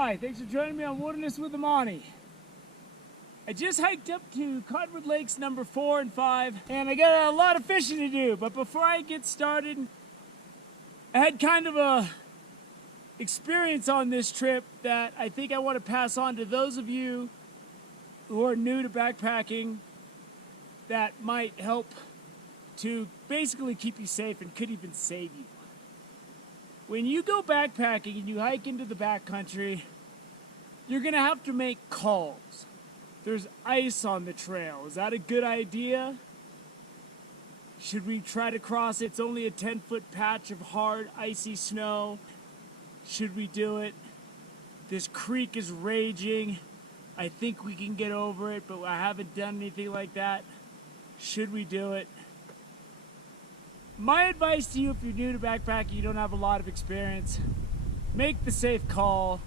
Hi, thanks for joining me on Wilderness with Amani. I just hiked up to Cottonwood Lakes number 4 and 5, and I got a lot of fishing to do. But before I get started, I had kind of a experience on this trip that I think I want to pass on to those of you who are new to backpacking that might help to basically keep you safe and could even save you. When you go backpacking and you hike into the backcountry, you're going to have to make calls. There's ice on the trail. Is that a good idea? Should we try to cross it? It's only a 10-foot patch of hard, icy snow. Should we do it? This creek is raging. I think we can get over it, but I haven't done anything like that. Should we do it? My advice to you, if you're new to backpacking, you don't have a lot of experience, make the safe call,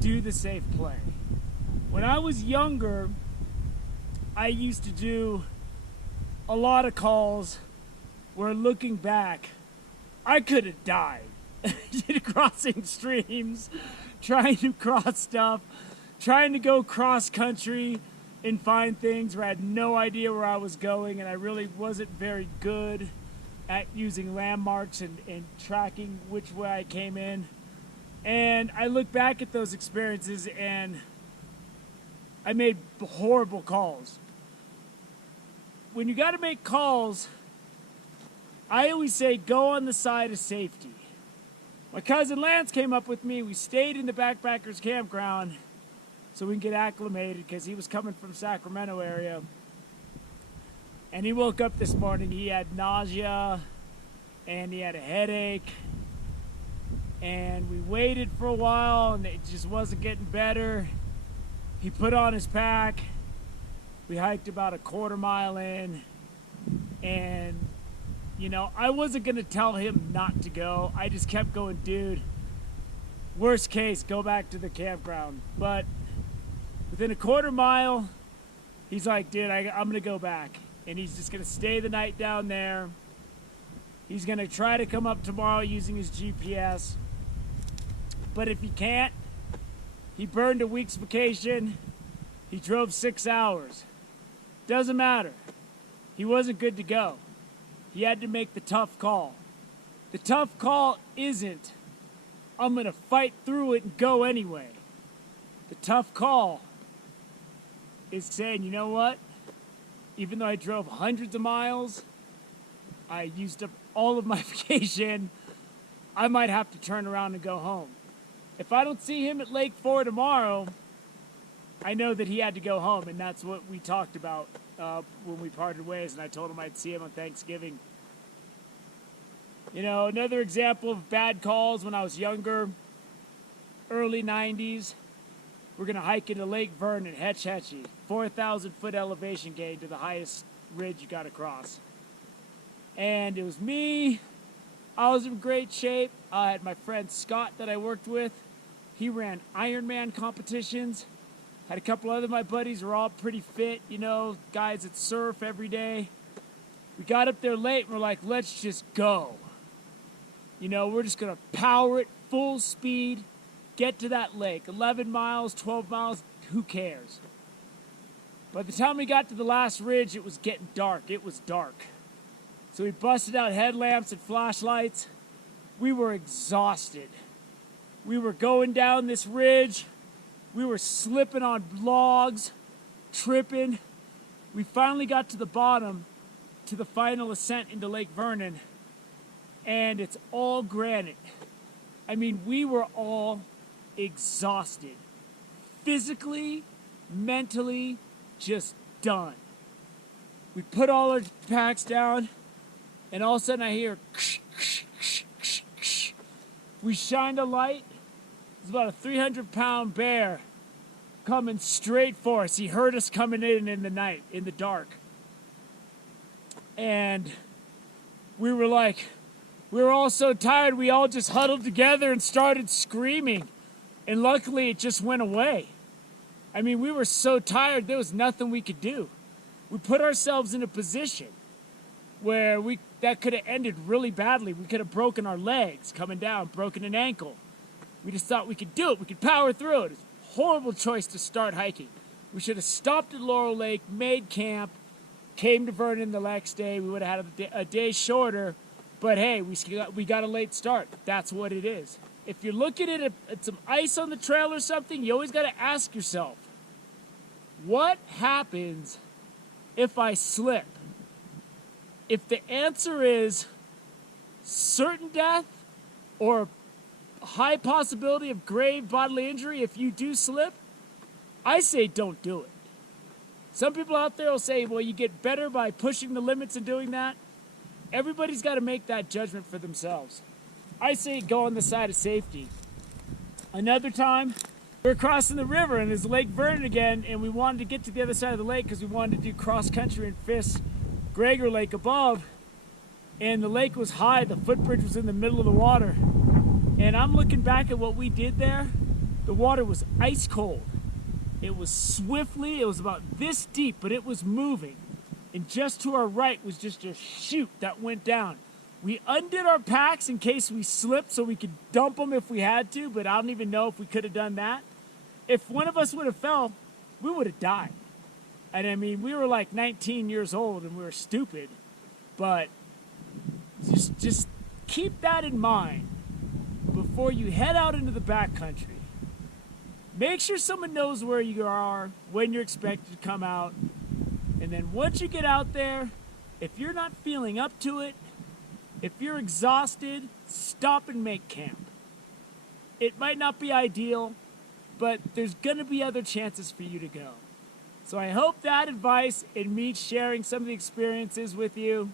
do the safe play. When I was younger, I used to do a lot of calls where, looking back, I could have died crossing streams, trying to cross stuff, trying to go cross country and find things where I had no idea where I was going, and I really wasn't very good at using landmarks and tracking which way I came in. And I look back at those experiences and I made horrible calls. When you got to make calls, I always say go on the side of safety. My cousin Lance came up with me. We stayed in the backpackers campground so we can get acclimated because he was coming from Sacramento area. And he woke up this morning, he had nausea and he had a headache. And we waited for a while and it just wasn't getting better. He put on his pack. We hiked about a quarter mile in. And, you know, I wasn't going to tell him not to go. I just kept going, dude, worst case, go back to the campground. But within a quarter mile, he's like, dude, I'm going to go back. And he's just going to stay the night down there. He's going to try to come up tomorrow using his GPS. But if he can't, he burned a week's vacation. He drove 6 hours. Doesn't matter. He wasn't good to go. He had to make the tough call. The tough call isn't, I'm going to fight through it and go anyway. The tough call is saying, you know what? Even though I drove hundreds of miles, I used up all of my vacation, I might have to turn around and go home. If I don't see him at Lake 4 tomorrow, I know that he had to go home, and that's what we talked about when we parted ways, and I told him I'd see him on Thanksgiving. You know, another example of bad calls when I was younger, early 90s, we're going to hike into Lake Vernon, Hetch Hetchy, 4,000-foot elevation gain to the highest ridge you got to cross. And it was me. I was in great shape. I had my friend Scott that I worked with. He ran Ironman competitions. Had a couple other of my buddies who were all pretty fit, you know, guys that surf every day. We got up there late and we're like, let's just go. You know, we're just going to power it full speed. Get to that lake, 11 miles, 12 miles, who cares? By the time we got to the last ridge, it was getting dark. It was dark. So we busted out headlamps and flashlights. We were exhausted. We were going down this ridge. We were slipping on logs, tripping. We finally got to the bottom, to the final ascent into Lake Vernon, and it's all granite. I mean, we were all exhausted, physically, mentally, just done. We put all our packs down, and all of a sudden I hear we shined a light. It's about a 300-pound bear coming straight for us. He heard us coming in the night, in the dark. And we were all so tired, we all just huddled together and started screaming. And luckily, it just went away. I mean, we were so tired, there was nothing we could do. We put ourselves in a position where that could have ended really badly. We could have broken our legs coming down, broken an ankle. We just thought we could do it. We could power through it. It's a horrible choice to start hiking. We should have stopped at Laurel Lake, made camp, came to Vernon the next day. We would have had a day shorter. But hey, we got a late start. That's what it is. If you're looking at some ice on the trail or something, you always got to ask yourself, what happens if I slip? If the answer is certain death or high possibility of grave bodily injury if you do slip, I say don't do it. Some people out there will say, well, you get better by pushing the limits and doing that. Everybody's got to make that judgment for themselves. I say go on the side of safety. Another time, we were crossing the river and there's Lake Vernon again, and we wanted to get to the other side of the lake because we wanted to do cross country and fish Gregor Lake above. And the lake was high, the footbridge was in the middle of the water. And I'm looking back at what we did there. The water was ice cold. It was it was about this deep, but it was moving. And just to our right was just a chute that went down. We undid our packs in case we slipped so we could dump them if we had to, but I don't even know if we could have done that. If one of us would have fell, we would have died. And I mean, we were like 19 years old and we were stupid, but just keep that in mind before you head out into the backcountry. Make sure someone knows where you are, when you're expected to come out, and then once you get out there, if you're not feeling up to it, if you're exhausted, stop and make camp. It might not be ideal, but there's going to be other chances for you to go. So I hope that advice and me sharing some of the experiences with you,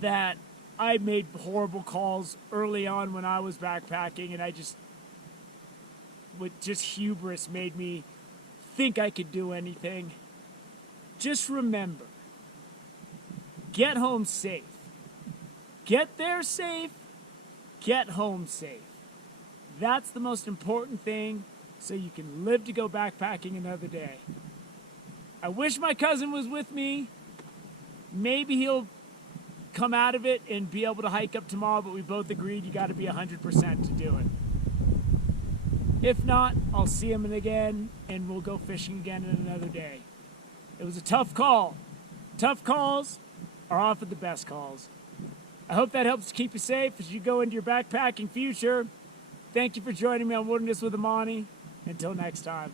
that I made horrible calls early on when I was backpacking, and just hubris made me think I could do anything. Just remember, get home safe. Get there safe, get home safe. That's the most important thing so you can live to go backpacking another day. I wish my cousin was with me. Maybe he'll come out of it and be able to hike up tomorrow, but we both agreed you got to be 100% to do it. If not, I'll see him again and we'll go fishing again in another day. It was a tough call. Tough calls are often the best calls. I hope that helps to keep you safe as you go into your backpacking future. Thank you for joining me on Wilderness with Amani. Until next time.